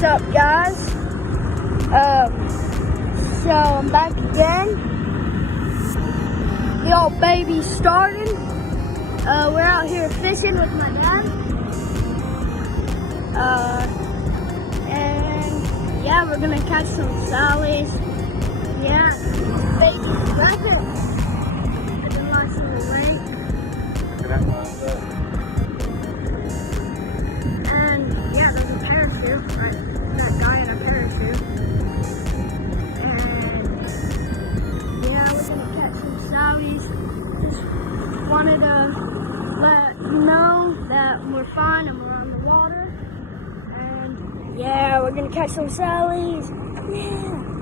What's up, guys? So I'm back again. The old baby's starting. We're out here fishing with my dad. And yeah, we're gonna catch some sallies. Yeah, baby's nothing. I've been watching the lake. And yeah, there's a parachute. That guy in a parachute. And yeah, we're gonna catch some sallies. Just wanted to let you know that we're fine and we're on the water. And yeah, we're gonna catch some sallies. Yeah.